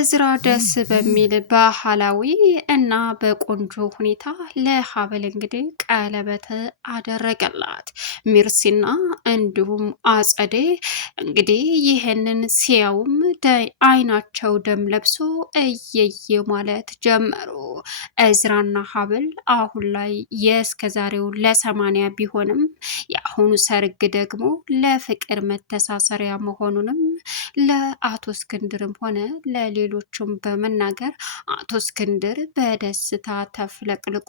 እዝራ ደስ በሚል ባህላዊ እና በቆንጆ ሁኔታ ለሀብል እንግዲህ ቀለበት አደረገላት። ሚርሲና እንዲሁም አጸዴ እንግዲህ ይህንን ሲያዩም አይናቸው ደም ለብሶ እየየ ማለት ጀመሩ። እዝራና ሀብል አሁን ላይ የእስከዛሬው ለ80 ቢሆንም የአሁኑ ሰርግ ደግሞ ለፍቅር መተሳሰሪያ መሆኑንም ለአቶ እስክንድርም ሆነ ለሌሎቹም በመናገር አቶ እስክንድር በደስታ ተፍለቅልቆ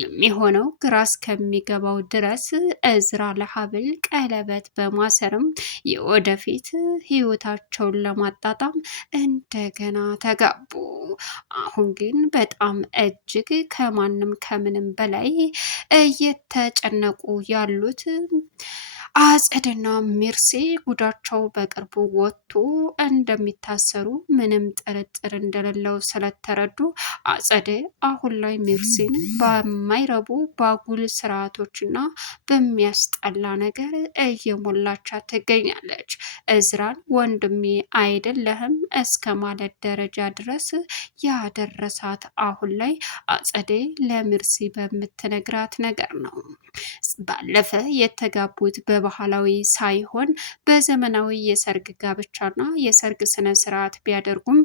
የሚሆነው ግራ እስከሚገባው ድረስ እዝራ ለሀብል ቀለበት በማሰርም የወደፊት ህይወታቸውን ለማጣጣም እንደገና ተጋቡ። አሁን ግን በጣም እጅግ ከማንም ከምንም በላይ እየተጨነቁ ያሉት አጸድና ሚርሲ ጉዳቸው በቅርቡ ወጥቶ እንደሚታሰሩ ምንም ጥርጥር እንደሌለው ስለተረዱ አጸደ አሁን ላይ ሚርሲን በማይረቡ ባጉል ስርዓቶችና በሚያስጠላ ነገር እየሞላቻት ትገኛለች። እዝራን ወንድሜ አይደለህም እስከ ማለት ደረጃ ድረስ ያደረሳት አሁን ላይ አጸደ ለሚርሲ በምትነግራት ነገር ነው። ባለፈ የተጋቡት በባህላዊ ሳይሆን በዘመናዊ የሰርግ ጋብቻና የሰርግ ስነ ስርዓት ቢያደርጉም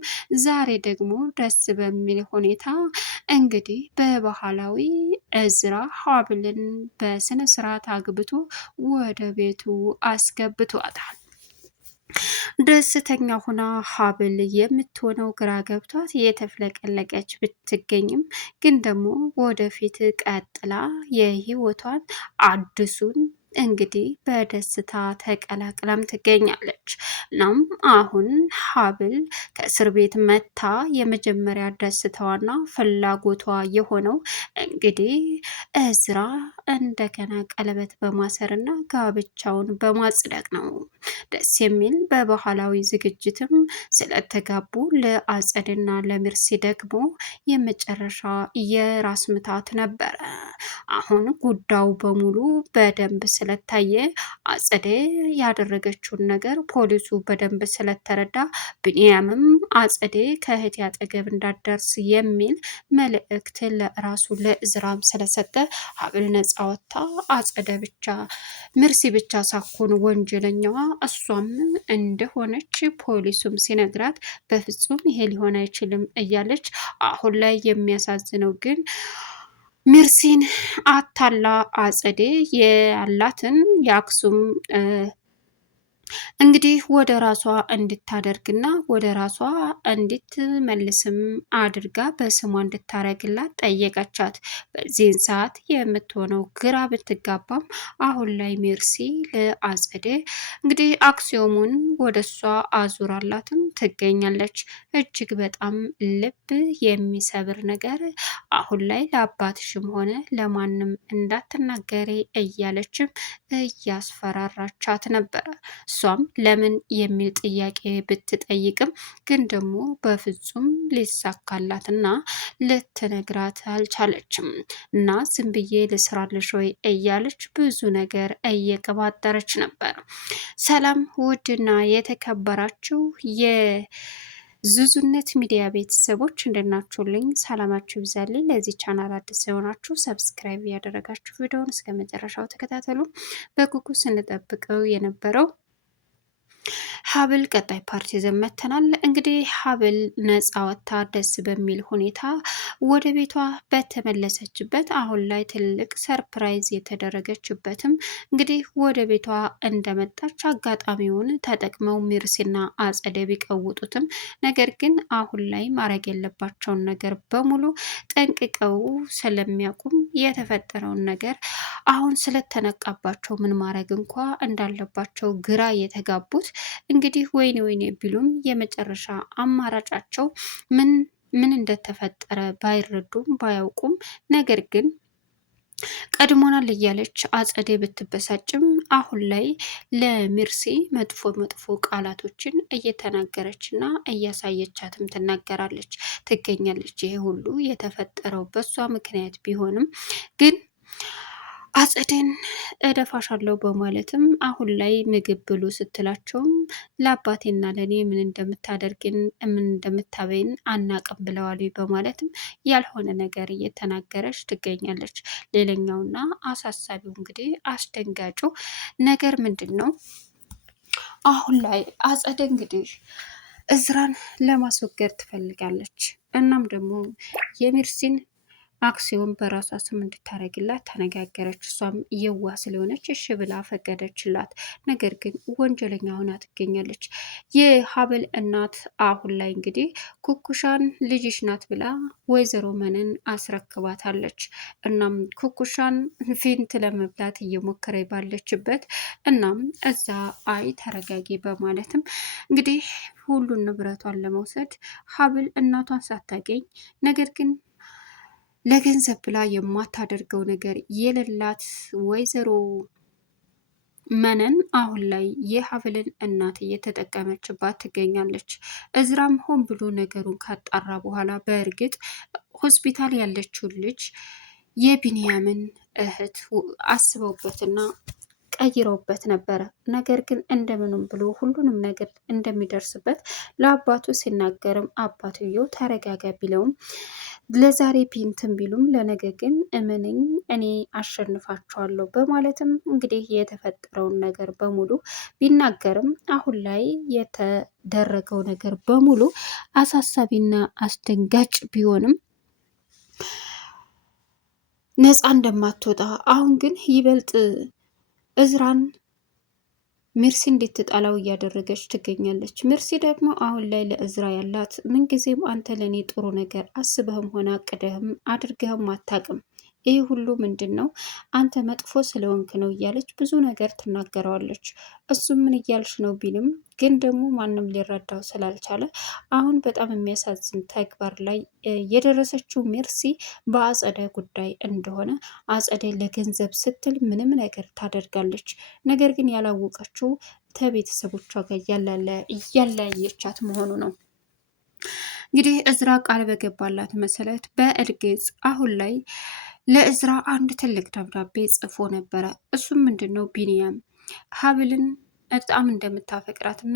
ዛሬ ደግሞ ደስ በሚል ሁኔታ እንግዲህ በባህላዊ እዝራ ሀብልን በስነ ስርዓት አግብቶ ወደ ቤቱ አስገብቷታል። ደስተኛ ሆና ሀብል የምትሆነው ግራ ገብቷት የተፍለቀለቀች ብትገኝም ግን ደግሞ ወደፊት ቀጥላ የህይወቷን አዲሱን እንግዲህ በደስታ ተቀላቅላም ትገኛለች። እናም አሁን ሀብል ከእስር ቤት መታ የመጀመሪያ ደስታዋና ፍላጎቷ የሆነው እንግዲህ እዝራ እንደገና ቀለበት በማሰርና ጋብቻውን በማጽደቅ ነው። ደስ የሚል በባህላዊ ዝግጅትም ስለተጋቡ ለአጸድና ለሚርሲ ደግሞ የመጨረሻ የራስ ምታት ነበረ። አሁን ጉዳዩ በሙሉ በደንብ ስለታየ አጸደ ያደረገችውን ነገር ፖሊሱ በደንብ ስለተረዳ ብንያምም አጸደ ከእህቴ አጠገብ እንዳደርስ የሚል መልእክት ለራሱ ለእዝራም ስለሰጠ ሀብል ነፃ ወጥታ አጸደ ብቻ ሚርሲ ብቻ ሳኮን ወንጀለኛዋ እሷም እንደሆነች ፖሊሱም ሲነግራት በፍጹም ይሄ ሊሆን አይችልም እያለች አሁን ላይ የሚያሳዝነው ግን ሚርሲን አታላ አጸደ ያላትን የአክሱም እንግዲህ ወደ ራሷ እንድታደርግና ወደ ራሷ እንድትመልስም አድርጋ በስሟ እንድታረግላት ጠየቀቻት። በዚህን ሰዓት የምትሆነው ግራ ብትጋባም አሁን ላይ ሚርሲ ለአጸደ እንግዲህ አክሲዮሙን ወደ እሷ አዙራላትም ትገኛለች። እጅግ በጣም ልብ የሚሰብር ነገር አሁን ላይ ለአባትሽም ሆነ ለማንም እንዳትናገሪ እያለችም እያስፈራራቻት ነበረ። እሷም ለምን የሚል ጥያቄ ብትጠይቅም ግን ደግሞ በፍጹም ሊሳካላትና ልትነግራት አልቻለችም። እና ዝም ብዬ ልስራልሽ ወይ እያለች ብዙ ነገር እየቀባጠረች ነበር። ሰላም ውድና የተከበራችሁ ዙዙነት ሚዲያ ቤተሰቦች እንደናችሁልኝ ሰላማችሁ ይብዛልኝ። ለዚህ ቻናል አዲስ የሆናችሁ ሰብስክራይብ ያደረጋችሁ ቪዲዮውን እስከ መጨረሻው ተከታተሉ። በጉጉት ስንጠብቀው የነበረው ሀብል ቀጣይ ፓርቲ ዘመተናል። እንግዲህ ሀብል ነፃ ወጥታ ደስ በሚል ሁኔታ ወደ ቤቷ በተመለሰችበት አሁን ላይ ትልቅ ሰርፕራይዝ የተደረገችበትም እንግዲህ ወደ ቤቷ እንደመጣች አጋጣሚውን ተጠቅመው ሚርሲና አጸደ ቢቀውጡትም ነገር ግን አሁን ላይ ማድረግ የለባቸውን ነገር በሙሉ ጠንቅቀው ስለሚያውቁም የተፈጠረውን ነገር አሁን ስለተነቃባቸው ምን ማድረግ እንኳ እንዳለባቸው ግራ የተጋቡት እንግዲህ ወይኔ ወይኔ ቢሉም የመጨረሻ አማራጫቸው ምን እንደተፈጠረ ባይረዱም ባያውቁም ነገር ግን ቀድሞናል እያለች አጸደ ብትበሳጭም አሁን ላይ ለሚርሲ መጥፎ ቃላቶችን እየተናገረችና እያሳየቻትም ትናገራለች ትገኛለች። ይሄ ሁሉ የተፈጠረው በሷ ምክንያት ቢሆንም ግን አጸደን እደፋሻለሁ በማለትም አሁን ላይ ምግብ ብሉ ስትላቸውም ለአባቴና ለእኔ ምን እንደምታደርግን ምን እንደምታበይን አናቅም ብለዋል በማለትም ያልሆነ ነገር እየተናገረች ትገኛለች። ሌላኛውና አሳሳቢው እንግዲህ አስደንጋጩ ነገር ምንድን ነው? አሁን ላይ አጸደ እንግዲህ እዝራን ለማስወገድ ትፈልጋለች። እናም ደግሞ የሚርሲን አክሲዮን በራሷ ስም እንድታረግላት ተነጋገረች። እሷም የዋህ ስለሆነች እሺ ብላ ፈቀደችላት። ነገር ግን ወንጀለኛ ሆና ትገኛለች። የሀብል እናት አሁን ላይ እንግዲህ ኩኩሻን ልጅሽ ናት ብላ ወይዘሮ መነን አስረክባታለች። እናም ኩኩሻን ፊንት ለመብላት እየሞከረ ባለችበት እናም እዛ አይ ተረጋጊ በማለትም እንግዲህ ሁሉን ንብረቷን ለመውሰድ ሀብል እናቷን ሳታገኝ ነገር ግን ለገንዘብ ብላ የማታደርገው ነገር የሌላት ወይዘሮ መነን አሁን ላይ የሀብልን እናት እየተጠቀመችባት ትገኛለች። እዝራም ሆን ብሎ ነገሩን ካጣራ በኋላ በእርግጥ ሆስፒታል ያለችውን ልጅ የቢንያምን እህት አስበውበትና ቀይረውበት ነበረ። ነገር ግን እንደምንም ብሎ ሁሉንም ነገር እንደሚደርስበት ለአባቱ ሲናገርም አባትየው ተረጋጋ ቢለውም ለዛሬ ቢንትን ቢሉም ለነገ ግን እመነኝ እኔ አሸንፋቸዋለሁ በማለትም እንግዲህ የተፈጠረውን ነገር በሙሉ ቢናገርም አሁን ላይ የተደረገው ነገር በሙሉ አሳሳቢና አስደንጋጭ ቢሆንም ነፃ እንደማትወጣ አሁን ግን ይበልጥ እዝራን ሚርሲ እንድትጠላው እያደረገች ትገኛለች። ሚርሲ ደግሞ አሁን ላይ ለእዝራ ያላት ምንጊዜም አንተ ለእኔ ጥሩ ነገር አስበህም ሆነ አቅደህም አድርገህም አታውቅም። ይህ ሁሉ ምንድን ነው? አንተ መጥፎ ስለሆንክ ነው እያለች ብዙ ነገር ትናገረዋለች። እሱም ምን እያልሽ ነው ቢልም ግን ደግሞ ማንም ሊረዳው ስላልቻለ አሁን በጣም የሚያሳዝን ተግባር ላይ የደረሰችው ሜርሲ በአጸደ ጉዳይ እንደሆነ አጸደ ለገንዘብ ስትል ምንም ነገር ታደርጋለች። ነገር ግን ያላወቀችው ከቤተሰቦቿ ጋር እያለያየቻት መሆኑ ነው። እንግዲህ እዝራ ቃል በገባላት መሰረት በእርግጥ አሁን ላይ ለእዝራ አንድ ትልቅ ደብዳቤ ጽፎ ነበረ። እሱም ምንድን ነው? ቢንያም ሀብልን በጣም እንደምታፈቅራትና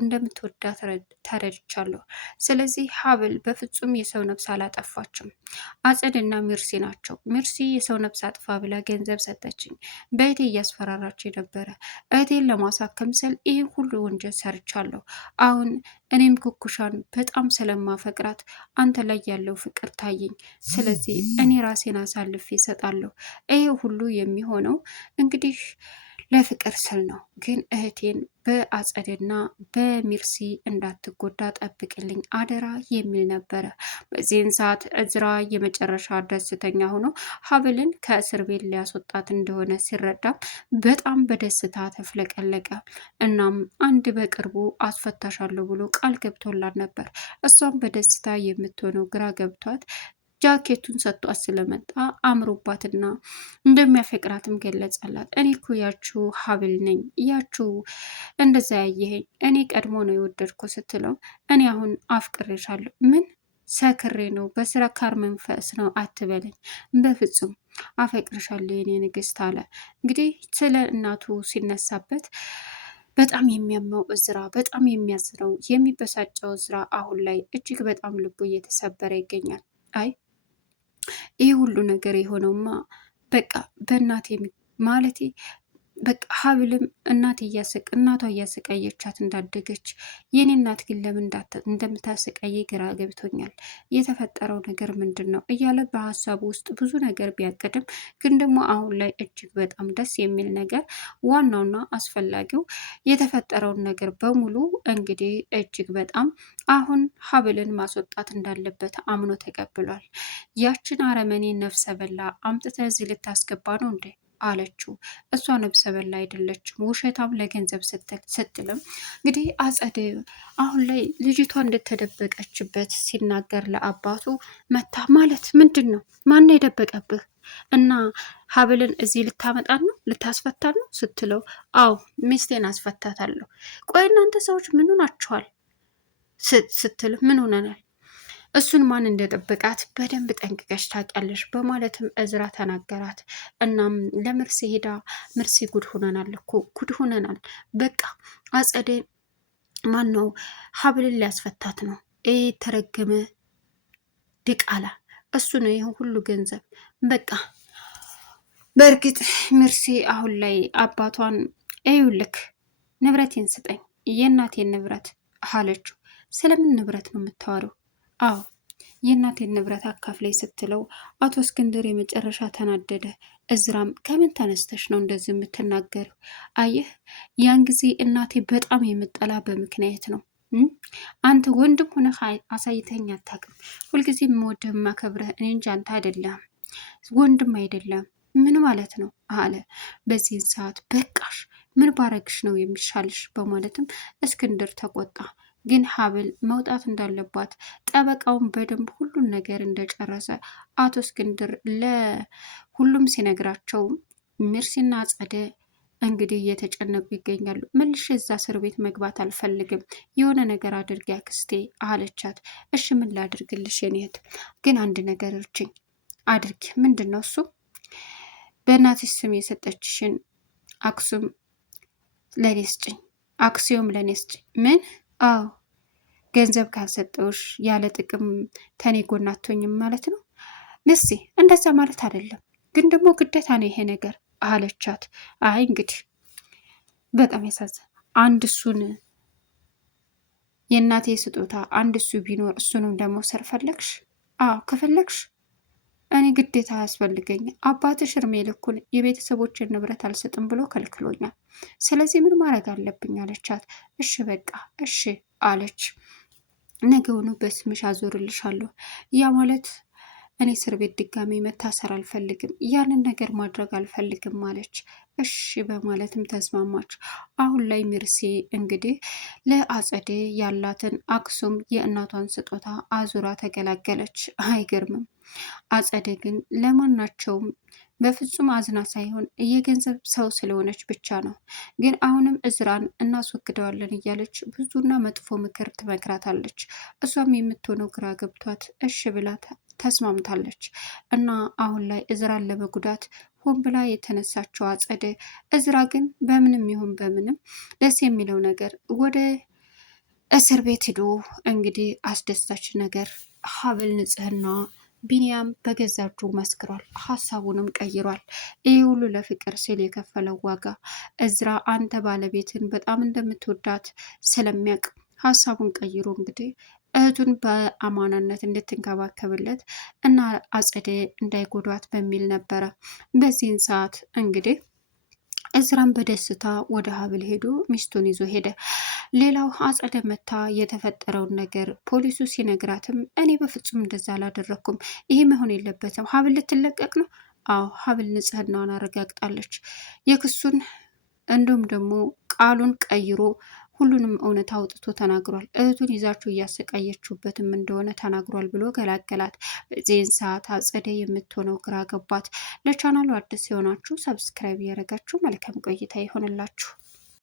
እንደምትወዳት ተረድቻለሁ። ስለዚህ ሀብል በፍጹም የሰው ነፍስ አላጠፋችም። አጸድና ሚርሲ ናቸው። ሚርሲ የሰው ነፍስ አጥፋ ብላ ገንዘብ ሰጠችኝ። በእህቴ እያስፈራራች ነበረ። እህቴን ለማሳከም ስል ይህ ሁሉ ወንጀል ሰርቻለሁ። አሁን እኔም ኩኩሻን በጣም ስለማፈቅራት አንተ ላይ ያለው ፍቅር ታየኝ። ስለዚህ እኔ ራሴን አሳልፌ እሰጣለሁ። ይሄ ሁሉ የሚሆነው እንግዲህ ለፍቅር ስል ነው። ግን እህቴን በአጸድና በሚርሲ እንዳትጎዳ ጠብቅልኝ አደራ የሚል ነበረ። በዚህን ሰዓት እዝራ የመጨረሻ ደስተኛ ሆኖ ሀብልን ከእስር ቤት ሊያስወጣት እንደሆነ ሲረዳ በጣም በደስታ ተፍለቀለቀ። እናም አንድ በቅርቡ አስፈታሻለሁ ብሎ ቃል ገብቶላት ነበር። እሷም በደስታ የምትሆነው ግራ ገብቷት ጃኬቱን ሰጥቷት ስለመጣ አምሮባትና እንደሚያፈቅራትም ገለጸላት። እኔ እኮ ያችሁ ሀብል ነኝ ያችሁ እንደዛ ያየኸኝ እኔ ቀድሞ ነው የወደድኩ ስትለው እኔ አሁን አፍቅሬሻለሁ። ምን ሰክሬ ነው በስራ ካር መንፈስ ነው አትበለኝ፣ በፍጹም አፈቅርሻለሁ የኔ ንግስት አለ። እንግዲህ ስለ እናቱ ሲነሳበት በጣም የሚያመው እዝራ፣ በጣም የሚያዝነው የሚበሳጨው እዝራ አሁን ላይ እጅግ በጣም ልቡ እየተሰበረ ይገኛል። አይ ይህ ሁሉ ነገር የሆነውማ በቃ በእናቴ ማለቴ በቃ ሀብልም እናቷ እያሰቃየቻት እንዳደገች የኔ እናት ግን ለምን እንደምታሰቃየ ግራ ገብቶኛል። የተፈጠረው ነገር ምንድን ነው እያለ በሀሳቡ ውስጥ ብዙ ነገር ቢያቅድም ግን ደግሞ አሁን ላይ እጅግ በጣም ደስ የሚል ነገር ዋናውና አስፈላጊው የተፈጠረውን ነገር በሙሉ እንግዲህ እጅግ በጣም አሁን ሀብልን ማስወጣት እንዳለበት አምኖ ተቀብሏል። ያችን አረመኔ ነፍሰ በላ አምጥተህ እዚህ ልታስገባ ነው እንዴ አለችው። እሷ ነብሰ በላ አይደለችም ውሸታም ለገንዘብ ስትልም እንግዲህ አጸደ አሁን ላይ ልጅቷ እንደተደበቀችበት ሲናገር ለአባቱ መታ ማለት ምንድን ነው? ማን የደበቀብህ? እና ሀብልን እዚህ ልታመጣት ነው ልታስፈታት ነው ስትለው አዎ ሚስቴን አስፈታታለሁ። ቆይ እናንተ ሰዎች ምን ሆናችኋል ስትል ምን ሆነናል? እሱን ማን እንደጠበቃት በደንብ ጠንቅቀሽ ታውቂያለሽ በማለትም እዝራ ተናገራት። እናም ለምርሲ ሄዳ ምርሲ ጉድ ሆነናል እኮ ጉድ ሆነናል፣ በቃ አጸደ ማን ነው ሀብልን ሊያስፈታት ነው ተረገመ ድቃላ እሱ ነው ይህን ሁሉ ገንዘብ በቃ በእርግጥ ምርሲ አሁን ላይ አባቷን እዩልክ ንብረቴን ስጠኝ የእናቴን ንብረት አለችው። ስለምን ንብረት ነው የምታወሪው? አዎ የእናቴን ንብረት አካፍለኝ ስትለው አቶ እስክንድር የመጨረሻ ተናደደ። እዝራም ከምን ተነስተሽ ነው እንደዚህ የምትናገሪው? አየህ ያን ጊዜ እናቴ በጣም የምጠላ በምክንያት ነው። አንተ ወንድም ሆነ አሳይተኝ አታውቅም። ሁልጊዜ የምወድህ የማከብረህ እኔ እንጂ አንተ አይደለም ወንድም አይደለም። ምን ማለት ነው አለ። በዚህን ሰዓት በቃሽ ምን ባረግሽ ነው የሚሻልሽ? በማለትም እስክንድር ተቆጣ። ግን ሀብል መውጣት እንዳለባት ጠበቃውን በደንብ ሁሉን ነገር እንደጨረሰ አቶ እስክንድር ለሁሉም ሲነግራቸው ሚርሲና አጸደ እንግዲህ እየተጨነቁ ይገኛሉ። መልሽ እዛ እስር ቤት መግባት አልፈልግም፣ የሆነ ነገር አድርጊ አክስቴ አለቻት። እሺ ምን ላድርግልሽ የኔ እህት? ግን አንድ ነገር እርጅኝ አድርጊ። ምንድን ነው እሱ? በእናትሽ ስም የሰጠችሽን አክሱም ለኔ ስጭኝ፣ አክሲዮም ለኔ ስጭኝ። ምን? አዎ ገንዘብ ካልሰጠውሽ ያለ ጥቅም ተኔ ጎን አትሆኝም ማለት ነው? ንሴ እንደዛ ማለት አይደለም፣ ግን ደግሞ ግዴታ ነው ይሄ ነገር አለቻት። አይ እንግዲህ በጣም ያሳዝን። አንድ እሱን የእናቴ ስጦታ አንድ እሱ ቢኖር እሱንም ደግሞ ሰር ፈለግሽ? አዎ ከፈለግሽ እኔ ግዴታ አያስፈልገኝ። አባትሽ እርሜ ልኩን የቤተሰቦችን ንብረት አልሰጥም ብሎ ከልክሎኛል። ስለዚህ ምን ማድረግ አለብኝ አለቻት። እሺ በቃ እሺ አለች። ነገውኑ በስምሽ አዞርልሻለሁ። ያ ማለት እኔ እስር ቤት ድጋሚ መታሰር አልፈልግም፣ ያንን ነገር ማድረግ አልፈልግም አለች። እሺ በማለትም ተስማማች። አሁን ላይ ሚርሲ እንግዲህ ለአጸዴ ያላትን አክሱም የእናቷን ስጦታ አዙራ ተገላገለች። አይገርምም? አጸደ ግን ለማናቸውም በፍጹም አዝና ሳይሆን የገንዘብ ሰው ስለሆነች ብቻ ነው። ግን አሁንም እዝራን እናስወግደዋለን እያለች ብዙና መጥፎ ምክር ትመክራታለች። እሷም የምትሆነው ግራ ገብቷት እሺ ብላ ተስማምታለች። እና አሁን ላይ እዝራን ለመጉዳት ሆን ብላ የተነሳችው አጸደ፣ እዝራ ግን በምንም ይሁን በምንም ደስ የሚለው ነገር ወደ እስር ቤት ሂዶ እንግዲህ አስደሳች ነገር ሀብል ንጽህና ቢንያም በገዛ እጁ መስክሯል። ሀሳቡንም ቀይሯል። ይህ ሁሉ ለፍቅር ሲል የከፈለው ዋጋ እዝራ አንተ ባለቤትን በጣም እንደምትወዳት ስለሚያውቅ ሀሳቡን ቀይሮ እንግዲህ እህቱን በአማናነት እንድትንከባከብለት እና አጸደ እንዳይጎዷት በሚል ነበረ። በዚህን ሰዓት እንግዲህ እዝራም በደስታ ወደ ሀብል ሄዶ ሚስቱን ይዞ ሄደ። ሌላው አጸደ መታ የተፈጠረውን ነገር ፖሊሱ ሲነግራትም እኔ በፍጹም እንደዛ አላደረግኩም፣ ይሄ መሆን የለበትም፣ ሀብል ልትለቀቅ ነው። አዎ ሀብል ንጽህናዋን አረጋግጣለች። የክሱን እንዲሁም ደግሞ ቃሉን ቀይሮ ሁሉንም እውነት አውጥቶ ተናግሯል። እህቱን ይዛችሁ እያሰቃየችሁበትም እንደሆነ ተናግሯል ብሎ ገላገላት። በዚህን ሰዓት አጸደ የምትሆነው ግራ ገባት። ለቻናሉ አዲስ የሆናችሁ ሰብስክራይብ እያደረጋችሁ መልካም ቆይታ ይሆንላችሁ።